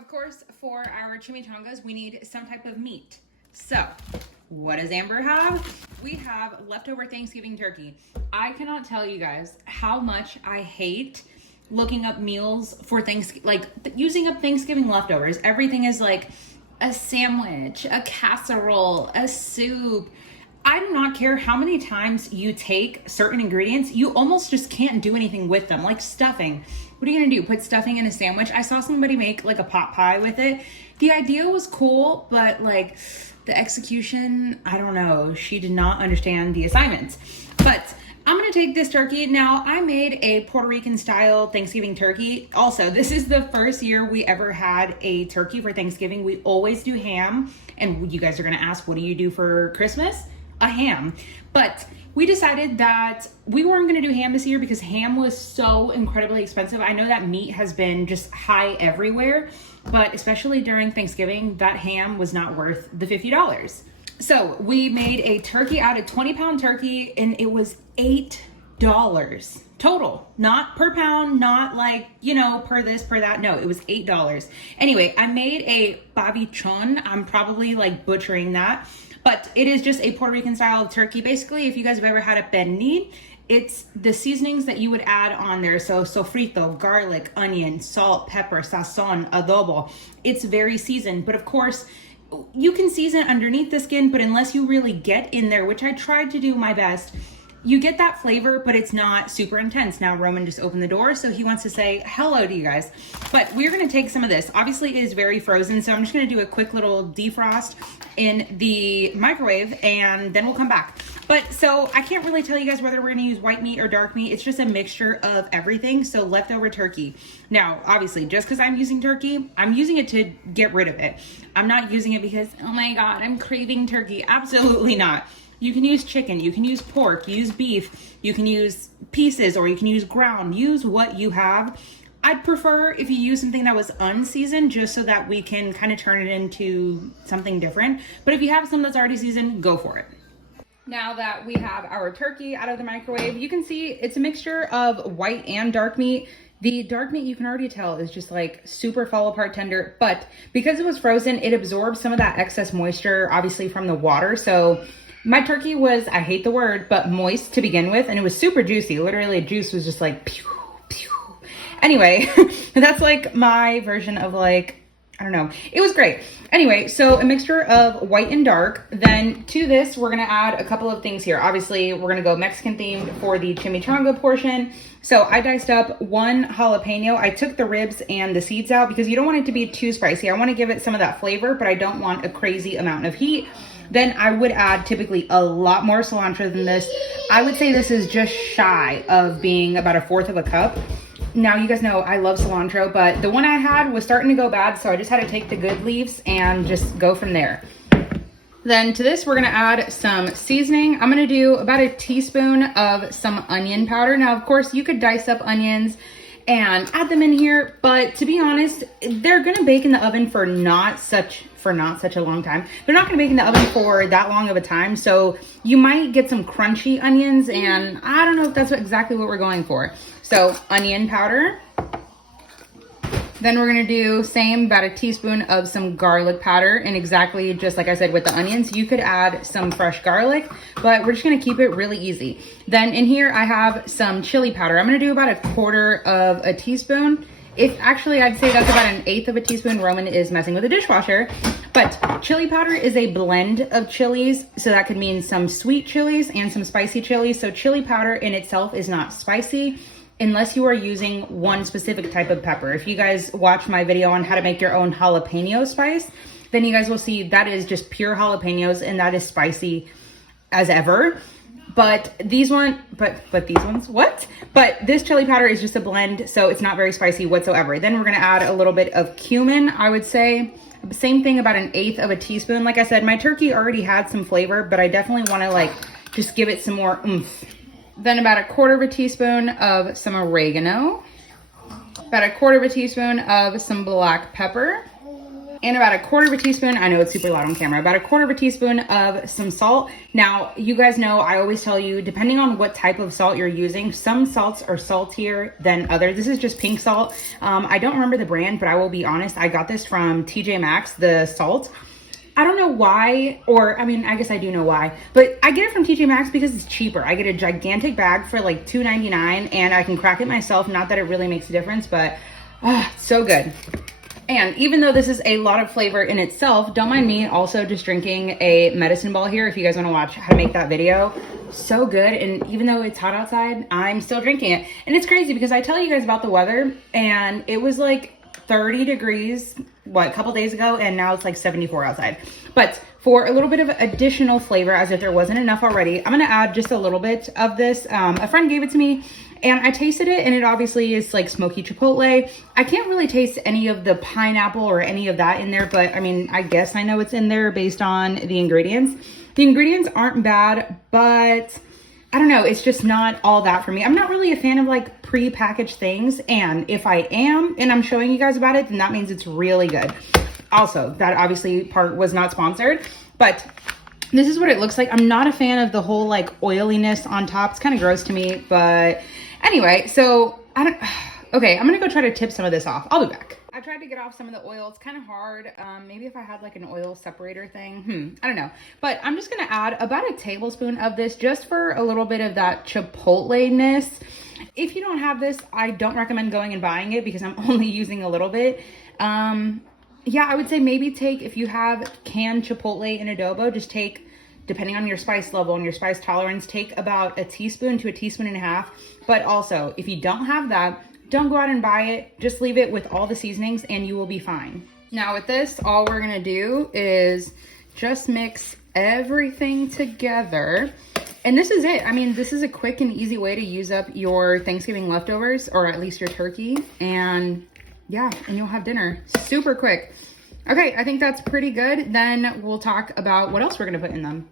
Of course, for our chimichangas, we need some type of meat. So, what does Amber have? We have leftover Thanksgiving turkey. I cannot tell you guys how much I hate looking up meals for Thanksgiving, like using up Thanksgiving leftovers. Everything is like a sandwich, a casserole, a soup. I do not care how many times you take certain ingredients, you almost just can't do anything with them, like stuffing. What are you gonna do? Put stuffing in a sandwich? I saw somebody make like a pot pie with it. The idea was cool, but like the execution, I don't know. She did not understand the assignments. But I'm gonna take this turkey. Now, I made a Puerto Rican style Thanksgiving turkey. Also, this is the first year we ever had a turkey for Thanksgiving. We always do ham. And you guys are gonna ask, what do you do for Christmas? A ham. But we decided that we weren't going to do ham this year because ham was so incredibly expensive. I know that meat has been just high everywhere, but especially during Thanksgiving, that ham was not worth the $50. So we made a turkey out of 20-pound turkey, and it was $8 total, not per pound, not like, you know, per this, per that. No, it was $8. Anyway, I made a babichon. I'm probably like butchering that, but it is just a Puerto Rican style turkey. Basically, if you guys have ever had a pernil, it's the seasonings that you would add on there. So sofrito, garlic, onion, salt, pepper, sazon, adobo. It's very seasoned, but of course, you can season underneath the skin, but unless you really get in there, which I tried to do my best, you get that flavor, but it's not super intense. Now, Roman just opened the door, so he wants to say hello to you guys. But we're gonna take some of this. Obviously, it is very frozen, so I'm just gonna do a quick little defrost in the microwave, and then we'll come back. But so I can't really tell you guys whether we're gonna use white meat or dark meat. It's just a mixture of everything, so leftover turkey. Now, obviously, just because I'm using turkey, I'm using it to get rid of it. I'm not using it because, oh my God, I'm craving turkey. Absolutely not. You can use chicken, you can use pork, use beef, you can use pieces, or you can use ground. Use what you have. I'd prefer if you use something that was unseasoned, just so that we can kind of turn it into something different. But if you have some that's already seasoned, go for it. Now that we have our turkey out of the microwave, you can see it's a mixture of white and dark meat. The dark meat, you can already tell, is just like super fall apart tender, but because it was frozen, it absorbed some of that excess moisture, obviously from the water. So my turkey was, I hate the word, but moist to begin with, and it was super juicy. Literally, juice was just like pew, pew. Anyway, that's like my version of like, I don't know. It was great. Anyway, so a mixture of white and dark. Then to this, we're going to add a couple of things here. Obviously, we're going to go Mexican themed for the chimichanga portion. So I diced up one jalapeno. I took the ribs and the seeds out because you don't want it to be too spicy. I want to give it some of that flavor, but I don't want a crazy amount of heat. Then I would add typically a lot more cilantro than this. I would say this is just shy of being about 1/4 of a cup. Now, you guys know I love cilantro, but the one I had was starting to go bad, so I just had to take the good leaves and just go from there. Then to this, we're gonna add some seasoning. I'm gonna do about 1 teaspoon of some onion powder. Now, of course, you could dice up onions and add them in here, but to be honest, they're gonna bake in the oven for not such a long time. They're not gonna bake in the oven for that long of a time, so you might get some crunchy onions, and I don't know if that's exactly what we're going for. So onion powder. Then we're gonna do same, about 1 teaspoon of some garlic powder, and exactly just like I said with the onions, you could add some fresh garlic, but we're just gonna keep it really easy. Then in here I have some chili powder. I'm gonna do about 1/4 of a teaspoon. Actually, I'd say that's about 1/8 of a teaspoon. Roman is messing with the dishwasher. But chili powder is a blend of chilies, so that could mean some sweet chilies and some spicy chilies. So chili powder in itself is not spicy unless you are using one specific type of pepper. If you guys watch my video on how to make your own jalapeno spice, then you guys will see that is just pure jalapenos, and that is spicy as ever. But these ones, what? But this chili powder is just a blend, so it's not very spicy whatsoever. Then we're gonna add a little bit of cumin. I would say same thing, about 1/8 of a teaspoon. Like I said, my turkey already had some flavor, but I definitely wanna like just give it some more oomph. Then about 1/4 of a teaspoon of some oregano, about 1/4 of a teaspoon of some black pepper, and about 1/4 teaspoon, I know it's super loud on camera, about 1/4 teaspoon of some salt. Now, you guys know I always tell you, depending on what type of salt you're using, some salts are saltier than others. This is just pink salt. I don't remember the brand, but I will be honest, I got this from TJ Maxx, the salt. I don't know why, or I mean, I guess I do know why, but I get it from TJ Maxx because it's cheaper. I get a gigantic bag for like $2.99 and I can crack it myself. Not that it really makes a difference, but so good. And even though this is a lot of flavor in itself, don't mind me also just drinking a medicine ball here if you guys want to watch how to make that video. So good. And even though it's hot outside, I'm still drinking it. And it's crazy because I tell you guys about the weather and it was like 30 degrees, a couple days ago, and now it's like 74 outside. But for a little bit of additional flavor, as if there wasn't enough already, I'm gonna add just a little bit of this. A friend gave it to me and I tasted it, and it obviously is like smoky chipotle. I can't really taste any of the pineapple or any of that in there, but I mean, I guess I know it's in there based on the ingredients. The ingredients aren't bad, but I don't know, it's just not all that for me. I'm not really a fan of like pre-packaged things, and if I am and I'm showing you guys about it, then that means it's really good. Also, that obviously part was not sponsored, but this is what it looks like. I'm not a fan of the whole like oiliness on top. It's kind of gross to me, but anyway, so okay, I'm gonna go try to tip some of this off. I'll be back. I tried to get off some of the oil. It's kind of hard. Maybe if I had like an oil separator thing, I don't know. But I'm just gonna add about a tablespoon of this just for a little bit of that chipotle-ness. If you don't have this, I don't recommend going and buying it because I'm only using a little bit. Yeah, I would say maybe take, if you have canned chipotle in adobo, just take, depending on your spice level and your spice tolerance, take about a teaspoon to a teaspoon and a half. But also, if you don't have that, don't go out and buy it. Just leave it with all the seasonings and you will be fine. Now with this, all we're gonna do is just mix everything together. And this is it. I mean, this is a quick and easy way to use up your Thanksgiving leftovers, or at least your turkey. And yeah, and you'll have dinner super quick. Okay, I think that's pretty good. Then we'll talk about what else we're gonna put in them.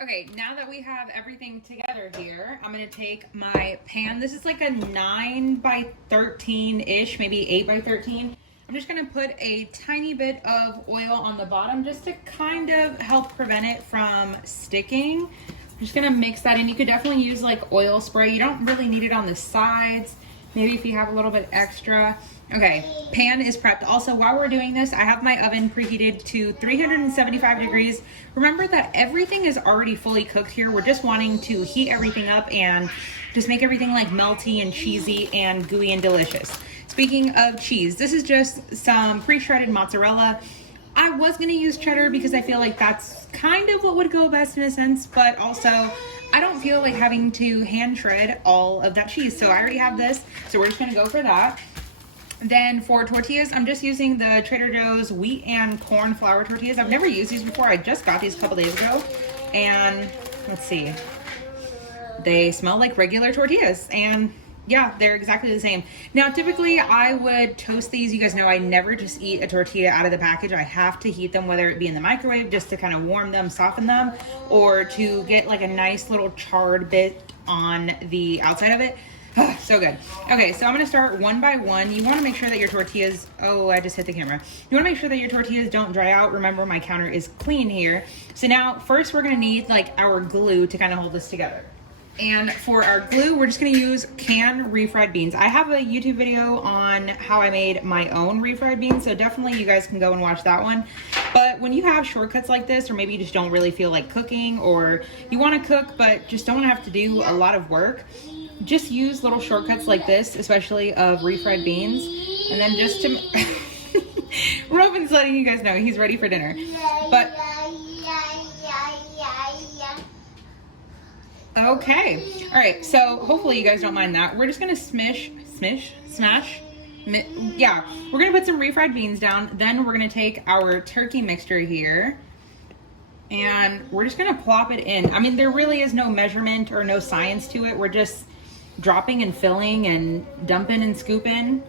Okay, now that we have everything together here, I'm gonna take my pan. This is like a 9 by 13-ish, maybe 8 by 13. I'm just gonna put a tiny bit of oil on the bottom just to kind of help prevent it from sticking. I'm just gonna mix that in. You could definitely use like oil spray. You don't really need it on the sides. Maybe if you have a little bit extra. Okay, pan is prepped. Also, while we're doing this, I have my oven preheated to 375 degrees. Remember that everything is already fully cooked here. We're just wanting to heat everything up and just make everything like melty and cheesy and gooey and delicious. Speaking of cheese, this is just some pre-shredded mozzarella. I was gonna use cheddar because I feel like that's kind of what would go best in a sense, but also I don't feel like having to hand shred all of that cheese. So I already have this, so we're just gonna go for that. Then for tortillas, I'm just using the Trader Joe's wheat and corn flour tortillas. I've never used these before. I just got these a couple days ago. And let's see, they smell like regular tortillas. And yeah, they're exactly the same. Now, typically I would toast these. You guys know I never just eat a tortilla out of the package. I have to heat them, whether it be in the microwave just to kind of warm them, soften them, or to get like a nice little charred bit on the outside of it. So good. Okay, so I'm gonna start one by one. You wanna make sure that your tortillas, oh, I just hit the camera. You wanna make sure that your tortillas don't dry out. Remember, my counter is clean here. So now, first we're gonna need like our glue to kind of hold this together. And for our glue, we're just gonna use canned refried beans. I have a YouTube video on how I made my own refried beans, so definitely you guys can go and watch that one. But when you have shortcuts like this, or maybe you just don't really feel like cooking, or you wanna cook but just don't have to do a lot of work, just use little shortcuts like this, especially of refried beans. And then just to, Robin's letting you guys know he's ready for dinner. But, okay. All right, so hopefully you guys don't mind that. We're just gonna smash. Yeah, we're gonna put some refried beans down. Then we're gonna take our turkey mixture here and we're just gonna plop it in. I mean, there really is no measurement or no science to it. We're just dropping and filling and dumping and scooping,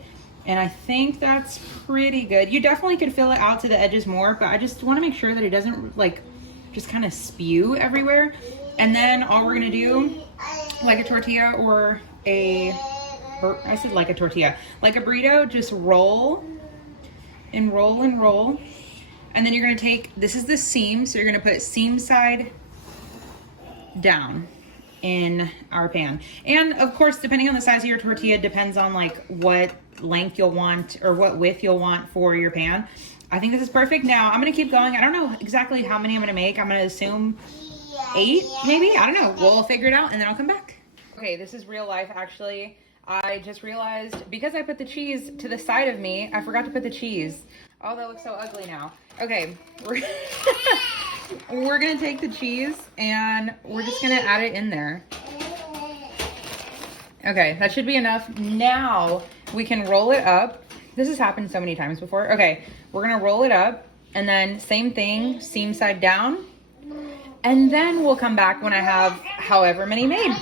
and I think that's pretty good. You definitely could fill it out to the edges more, but I just want to make sure that it doesn't like just kind of spew everywhere. And then all we're gonna do, like a tortilla or I said like a tortilla, like a burrito, just roll and roll and roll. And then you're gonna take, this is the seam, so you're gonna put seam side down in our pan. And of course, depending on the size of your tortilla, depends on like what length you'll want or what width you'll want for your pan. I think this is perfect. Now I'm gonna keep going. I don't know exactly how many I'm gonna make. I'm gonna assume 8 maybe, I don't know. We'll figure it out and then I'll come back. Okay, this is real life actually. I just realized because I put the cheese to the side of me, I forgot to put the cheese. Oh, that looks so ugly now. Okay, we're gonna take the cheese and we're just gonna add it in there. Okay, that should be enough. Now we can roll it up. This has happened so many times before. Okay, we're gonna roll it up and then same thing, seam side down. And then we'll come back when I have however many made.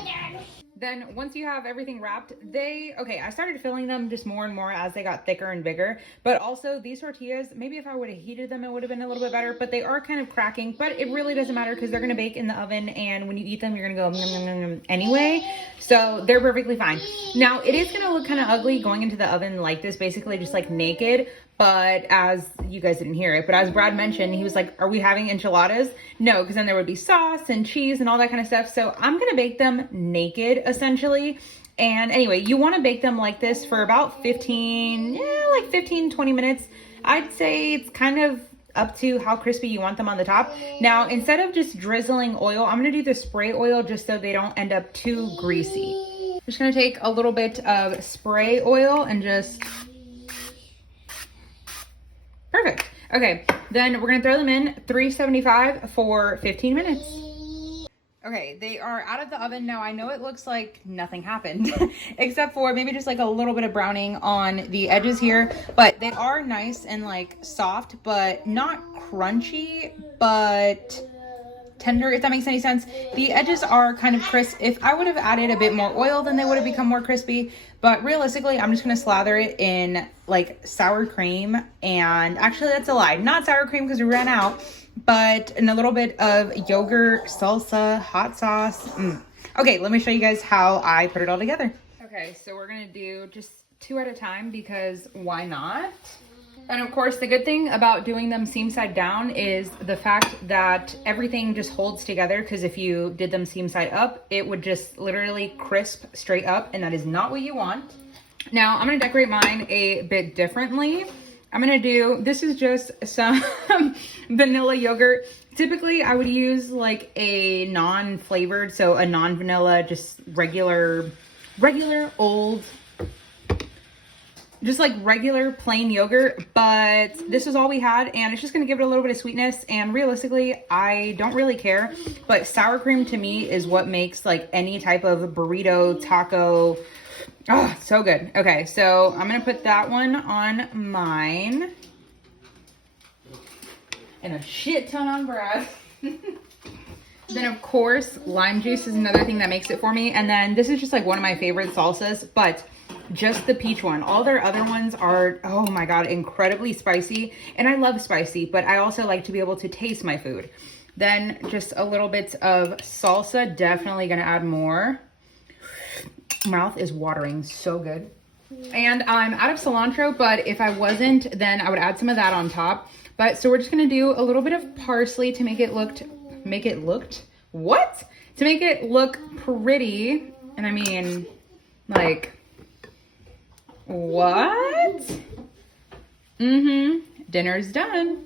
Then once you have everything wrapped, okay, I started filling them just more and more as they got thicker and bigger. But also these tortillas, maybe if I would have heated them, it would have been a little bit better, but they are kind of cracking, but it really doesn't matter because they're gonna bake in the oven and when you eat them, you're gonna go nom, nom, nom, nom, anyway. So they're perfectly fine. Now it is gonna look kind of ugly going into the oven like this, basically just like naked. But as you guys didn't hear it, but as Brad mentioned, he was like, are we having enchiladas? No, because then there would be sauce and cheese and all that kind of stuff. So I'm going to bake them naked essentially. And anyway, you want to bake them like this for about 15, 20 minutes. I'd say it's kind of up to how crispy you want them on the top. Now, instead of just drizzling oil, I'm going to do the spray oil just so they don't end up too greasy. I'm just going to take a little bit of spray oil and just... Perfect. Okay, then we're gonna throw them in 375 for 15 minutes. Okay, they are out of the oven now. I know it looks like nothing happened except for maybe just like a little bit of browning on the edges here, but they are nice and like soft, but not crunchy, but tender, if that makes any sense. The edges are kind of crisp. If I would have added a bit more oil, then they would have become more crispy. But realistically, I'm just going to slather it in like sour cream. And actually, that's a lie. Not sour cream because we ran out, but in a little bit of yogurt, salsa, hot sauce. Okay, let me show you guys how I put it all together. Okay, so we're going to do just 2 at a time because why not? And of course, the good thing about doing them seam side down is the fact that everything just holds together, because if you did them seam side up, it would just literally crisp straight up, and that is not what you want. Now, I'm gonna decorate mine a bit differently. I'm gonna do, this is just some vanilla yogurt. Typically, I would use like a non-flavored, so a non-vanilla, just regular old, just like regular plain yogurt, but this is all we had and it's just gonna give it a little bit of sweetness. And realistically, I don't really care, but sour cream to me is what makes like any type of burrito, taco, oh, so good. Okay, so I'm gonna put that one on mine and a shit ton on Brad. Then of course, lime juice is another thing that makes it for me. And then this is just like one of my favorite salsas, but just the peach one. All their other ones are, oh my God, incredibly spicy. And I love spicy, but I also like to be able to taste my food. Then just a little bit of salsa, definitely gonna add more. Mouth is watering, so good. And I'm out of cilantro, but if I wasn't, then I would add some of that on top. But so we're just gonna do a little bit of parsley to make it look pretty. And I mean, like, what? Dinner's done.